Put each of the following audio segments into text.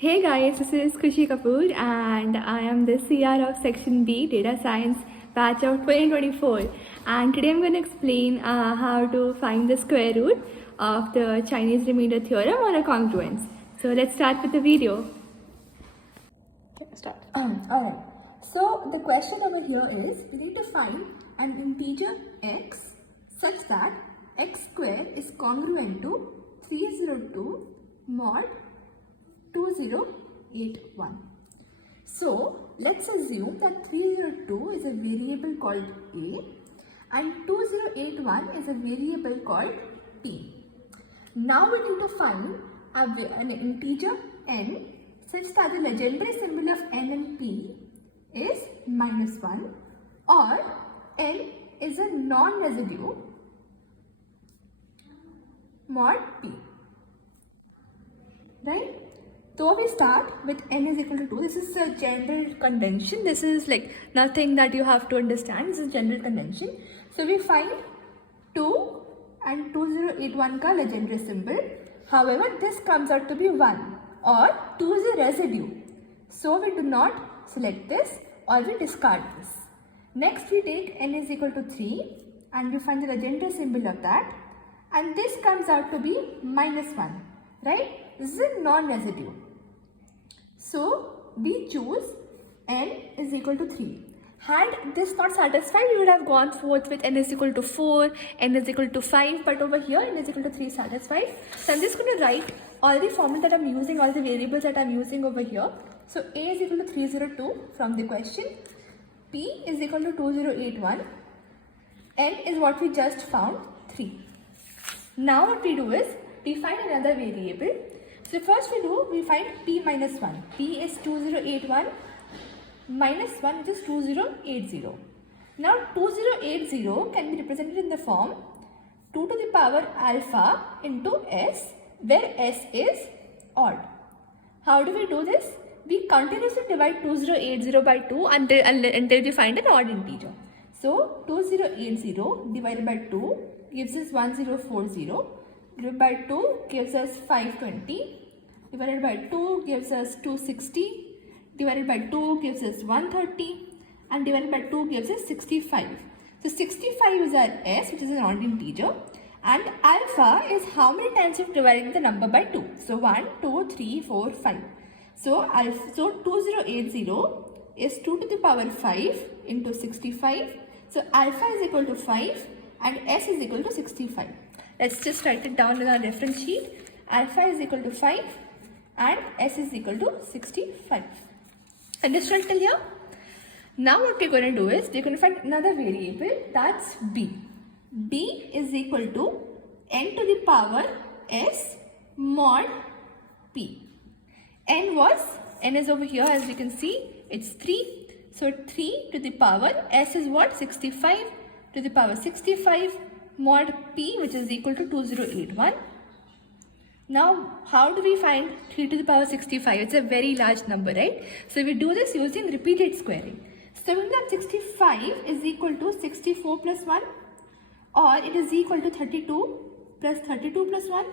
Hey guys, this is Khushi Kapoor and I am the CR of Section B Data Science batch of 2024, and today I'm going to explain how to find the square root of the Chinese remainder theorem on a congruence. So let's start with the video. Okay, start. Alright, so the question over here is we need to find an integer x such that x square is congruent to 302 mod 2081. So let's assume that 302 is a variable called a and 2081 is a variable called p. Now we need to find an integer n such that the legendary symbol of n and p is -1, or n is a non-residue mod p. Right? So we start with n is equal to 2. This is a general convention. This is like nothing that you have to understand. This is general convention. So we find 2 and 2081 ka legendary symbol. However, this comes out to be 1, or 2 is a residue. So we do not select this or we discard this. Next we take n is equal to 3 and we find the legendary symbol of that, and this comes out to be -1, right? This is a non-residue. So we choose n is equal to 3. Had this not satisfied, we would have gone forth with n is equal to 4, n is equal to 5, but over here n is equal to 3 satisfied. So I'm just going to write all the formula that I'm using, all the variables that I'm using over here. So a is equal to 302 from the question, p is equal to 2081, n is what we just found, 3. Now what we do is we find another variable. So first we find p minus 1. P is 2081 minus 1, which is 2080. Now 2080 can be represented in the form 2 to the power alpha into s, where s is odd. How do we do this? We continuously divide 2080 by 2 until we find an odd integer. So 2080 divided by 2 gives us 1040, divided by 2 gives us 520, divided by 2 gives us 260, divided by 2 gives us 130, and divided by 2 gives us 65. So 65 is our s, which is an odd integer, and alpha is how many times you've divided the number by 2. So 1, 2, 3, 4, 5. So 2080 is 2 to the power 5 into 65. So alpha is equal to 5 and s is equal to 65. Let's just write it down in our reference sheet. Alpha is equal to 5 and s is equal to 65. Understood till here? Now what we're going to do is we're going to find another variable, that's b. b is equal to n to the power s mod p. N is over here, as you can see, it's 3. So 3 to the power s is what? 65 to the power 65 mod p, which is equal to 2081. Now, how do we find 3 to the power 65? It's a very large number, right? So we do this using repeated squaring. So we know that 65 is equal to 64 plus 1, or it is equal to 32 plus 32 plus 1,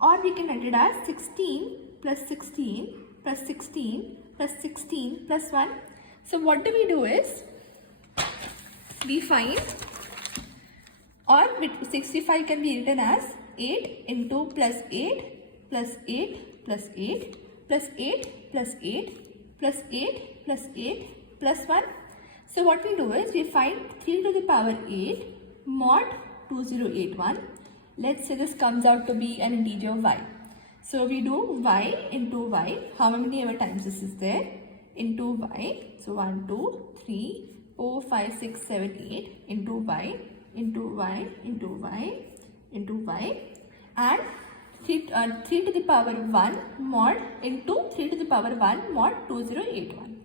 or we can write it as 16 plus 16 plus 16 plus 16 plus 1. So what do we do is, we find, or 65 can be written as 8 into plus 8 plus 8 plus 8 plus 8 plus 8 plus 8 plus 8 plus 1. So what we do is we find 3 to the power 8 mod 2081. Let's say this comes out to be an integer y. So we do y into y, how many ever times this is there, into y. So 1, 2, 3, 4, 5, 6, 7, 8 into y, into y, into y, into y, and 3 to the power 1 mod into 3 to the power 1 mod 2081.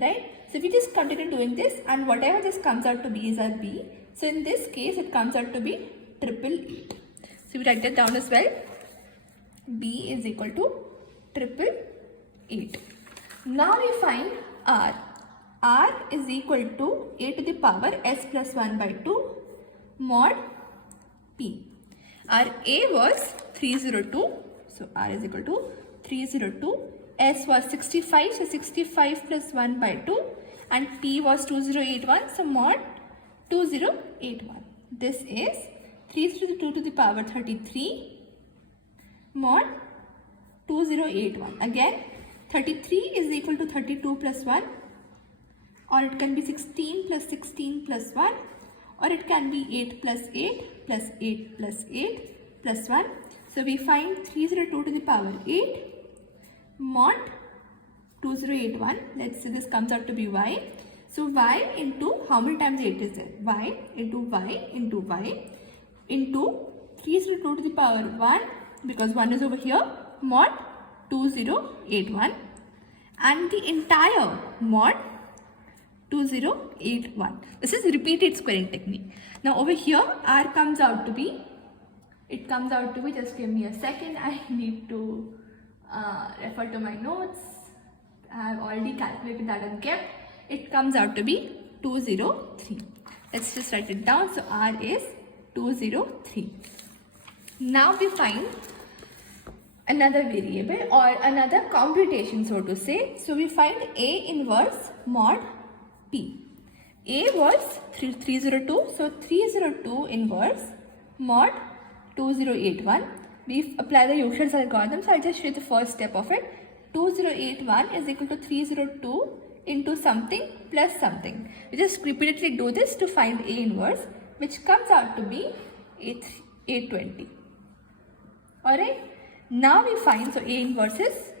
Right? So we just continue doing this, and whatever this comes out to be is our b. So in this case it comes out to be 888. So we write that down as well. b is equal to 888. Now we find r. r is equal to a to the power s plus 1 by 2 mod p. Our a was 302. So r is equal to 302 S was 65, so 65 plus 1 by 2, and P was 2081, so mod 2081. This is 3 to the 2 to the power 33 mod 2081. Again, 33 is equal to 32 plus 1, or it can be 16 plus 16 plus 1, or it can be 8 plus 8 plus 8 plus 8 plus 1. So we find 302 to the power 8 mod 2081. Let's say this comes out to be y. So y into how many times 8 is there? Y into y into y into 302 to the power 1, because 1 is over here, mod 2081, and the entire mod 2081. This is repeated squaring technique. Now over here r comes out to be, just give me a second, I need to refer to my notes. I have already calculated that and kept. It comes out to be 203. Let's just write it down. So r is 203. Now we find another variable or another computation, so to say. So we find A inverse mod P. A was 302, so 302 inverse mod 2081. We apply the Euclid's algorithm, so I'll just show you the first step of it. 2081 is equal to 302 into something plus something. We just repeatedly do this to find A inverse, which comes out to be 820. Alright, now we find, so A inverse is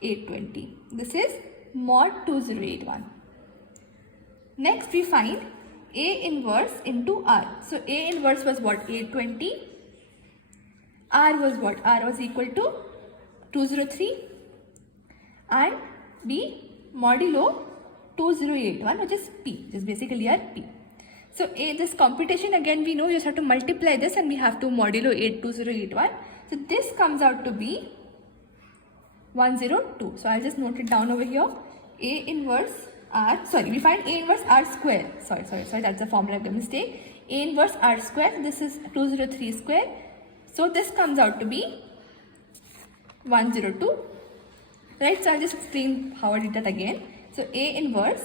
820. This is mod 2081. Next we find A inverse into R. So A inverse was what? 820. R was what? R was equal to 203, and B modulo 2081, which is P, which is basically our P. So this computation, again we know you just have to multiply this and we have to modulo 2081. So this comes out to be 102. So I'll just note it down over here. A inverse R, sorry, we find A inverse R square. Sorry, that's the formula mistake. A inverse R square, this is 203 square. So this comes out to be 102. Right, so I'll just explain how I did that again. So A inverse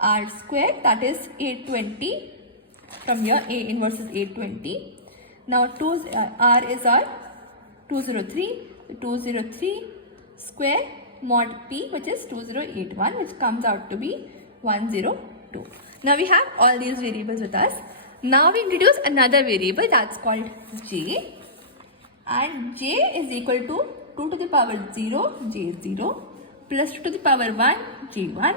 R square, that is 820. From here A inverse is 820. Now R is our 203. 203 square mod P, which is 2081, which comes out to be 102. Now we have all these variables with us. Now we introduce another variable that's called J, and J is equal to 2 to the power 0 J0 plus 2 to the power 1 J1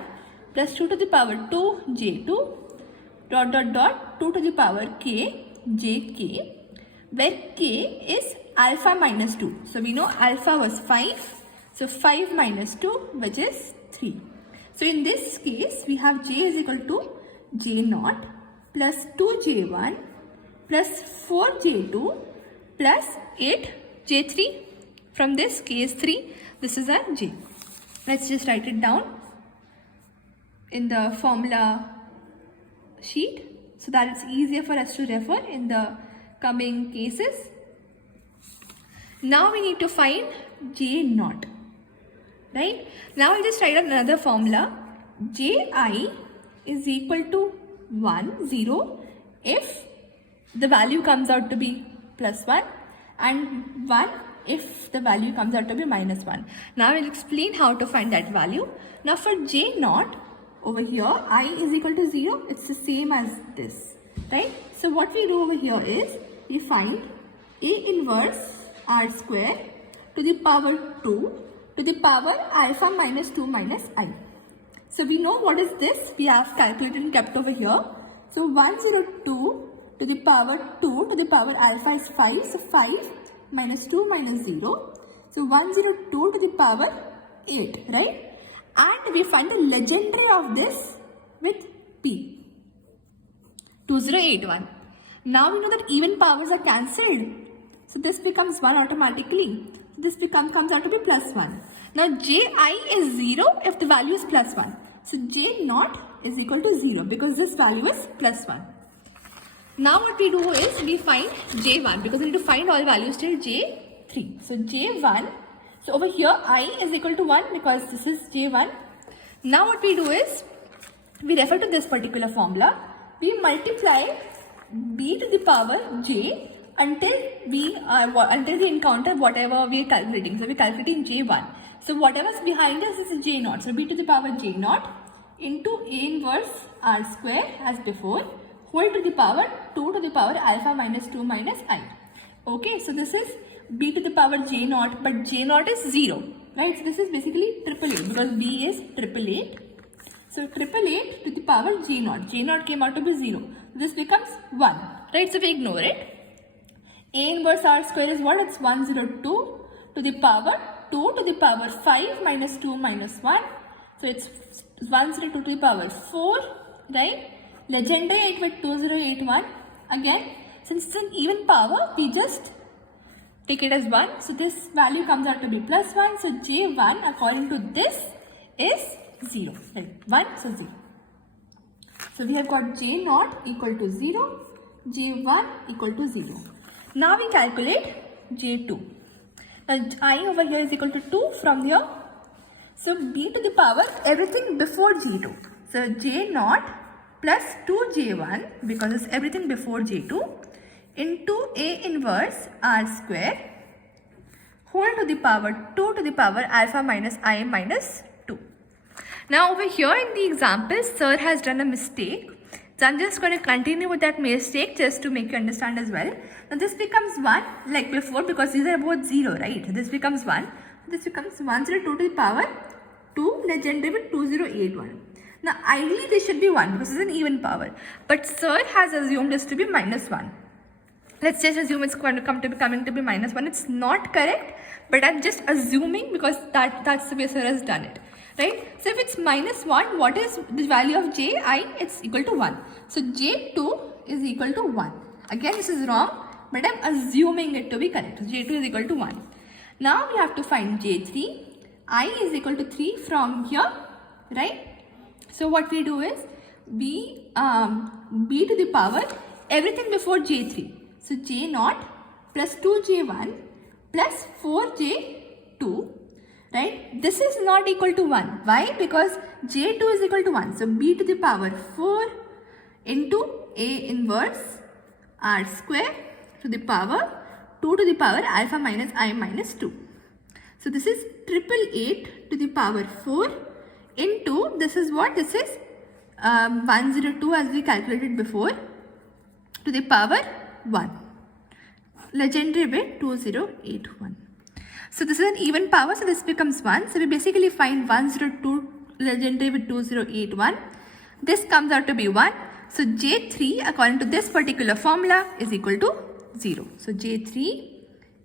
plus 2 to the power 2 J2 dot 2 to the power k Jk, where k is alpha minus 2. So we know alpha was 5. So 5 minus 2, which is 3. So in this case, we have J is equal to J0 plus 2J1 plus 4J2 plus 8J3. From this, K is 3. This is our J. Let's just write it down in the formula sheet so that it's easier for us to refer in the coming cases. Now we need to find J0. Right? Now I'll just write another formula. Ji is equal to 1, 0 if the value comes out to be plus 1, and 1 if the value comes out to be minus 1. Now I'll explain how to find that value. Now for J0 over here, I is equal to 0. It's the same as this. Right? So what we do over here is we find A inverse R square to the power 2 to the power alpha minus 2 minus I. So we know what is this. We have calculated and kept over here. So 102 to the power 2 to the power alpha is 5. So 5 minus 2 minus 0. So 102 to the power 8. Right? And we find the legendary of this with P. 2081. Now we know that even powers are cancelled. So this becomes 1 automatically. This comes out to be plus 1. Now Ji is 0 if the value is plus 1. So J0 is equal to 0 because this value is plus 1. Now what we do is we find J1 because we need to find all values till J3. So J1 So over here I is equal to 1 because this is j1. Now what we do is, we refer to this particular formula. We multiply b to the power j until we encounter whatever we are calculating. So we are calculating j1. So whatever is behind us is j naught. So b to the power j naught into a inverse r square as before, whole to the power 2 to the power alpha minus 2 minus I. Okay, so this is b to the power j naught, but j naught is 0, right? So this is basically 888 because b is 888. So 888 to the power j naught. J naught came out to be 0. This becomes 1, right? So we ignore it. A inverse r square is what? It's 102 to the power 2 to the power 5 minus 2 minus 1. So it's 102 to the power 4, right? Legendary 8 with 2081. Again, since it's an even power, we just take it as 1. So this value comes out to be plus 1. So j1 according to this is 0. Right? 1, so 0. So we have got j naught equal to 0, j1 equal to 0. Now we calculate j2. Now I over here is equal to 2 from here. So b to the power everything before j2. So j naught plus 2j1 because it's everything before j2 into a inverse r square whole to the power 2 to the power alpha minus I minus 2. Now over here in the example, sir has done a mistake. So I'm just going to continue with that mistake just to make you understand as well. Now this becomes 1 like before because these are both 0, right? This becomes 1. This becomes 102 to the power 2 legendary with 2081. Now ideally this should be 1 because it's an even power. But sir has assumed this to be minus 1. Let's just assume it's going to coming to be minus 1. It's not correct, but I'm just assuming because that's the way sir has done it. Right? So if it's minus 1, what is the value of ji? It's equal to 1. So j2 is equal to 1. Again, this is wrong, but I'm assuming it to be correct. So j2 is equal to 1. Now we have to find j3. I is equal to 3 from here, right? So what we do is b to the power everything before j3. So j naught plus 2j1 plus 4j2. Right? This is not equal to 1. Why? Because j2 is equal to 1. So b to the power 4 into a inverse r square to the power 2 to the power alpha minus I minus 2. So this is 888 to the power 4 into, this is what? This is 102 as we calculated before to the power 1. Legendary bit 2081. So this is an even power, so this becomes 1. So we basically find 102 legendary with 2081. This comes out to be 1. So J3 according to this particular formula is equal to 0. So J3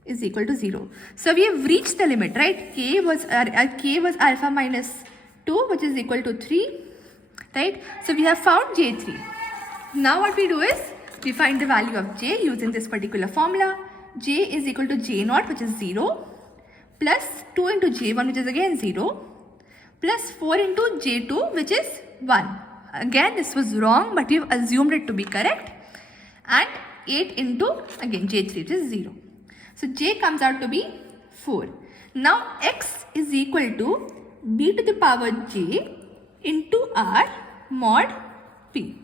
is equal to 0. So we have reached the limit, right? K was alpha minus 2 which is equal to 3, right? So we have found J3. Now what we do is we find the value of J using this particular formula. J is equal to J naught which is 0. Plus 2 into j1 which is again 0 plus 4 into j2 which is 1. Again this was wrong but we've assumed it to be correct, and 8 into again j3 which is 0. So j comes out to be 4. Now x is equal to b to the power j into r mod p.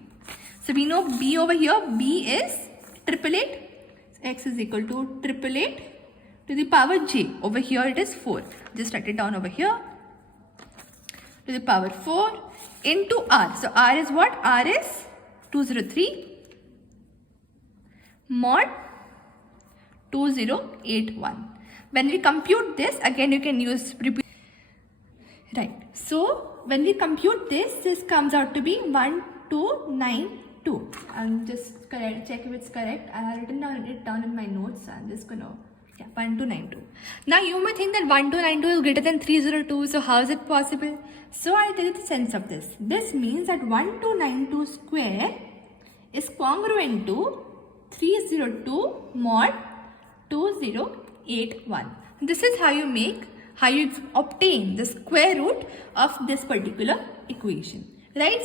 So we know b over here, b is 888. So x is equal to 888 to the power j. Over here it is 4. Just write it down over here. To the power 4 into r. So r is what? R is 203 mod 2081. When we compute this, again you can use repeat. Right. So when we compute this comes out to be 1292. I'm just check if it's correct. I have written it down in my notes. I'm just gonna. Yeah, 1292. Now you may think that 1292 is greater than 302, so how is it possible? So I'll tell you the sense of this. This means that 1292 square is congruent to 302 mod 2081. This is how you obtain the square root of this particular equation, right?